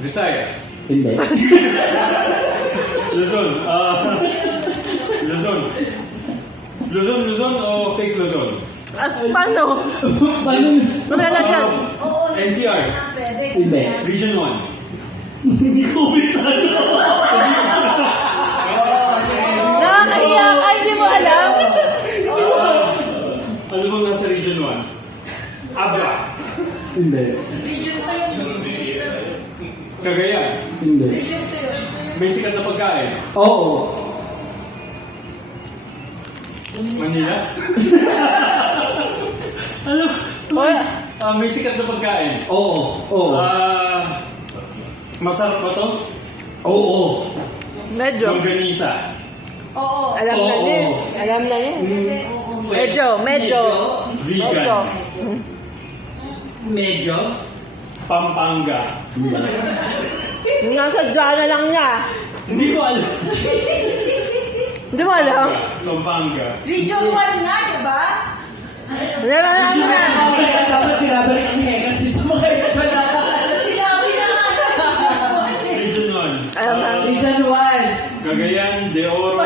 Visayas. Hindi. Luzon. Luzon. Luzon o fake Luzon? Paano? Paano? Malalagyan. NCR. Hindi. Region 1. Hindi ko bisado. Nakakahiya ka, hindi mo alam. Ano bang nasa Region 1? Abra. Hindi. Cagayan. Hindi. May sikat na pagkain. Oo. Manila. Ano? May sikat na pagkain. Oo. Oo. Masarap ba to? Oo. Medyo. Longganisa. Alam na Oo. niya. Alam na niya. Medyo. Vegan. Medyo. Pampanga. Nasa na lang niya. Hindi ko alam. Hindi mo alam? Pampanga. Region 1 na, di ba? Meron na niya. Dapat pinabalik ang mega sis mo kayo pala. Sinabi na nga. Region 1. Alam na. Region 1. Cagayan de Oro.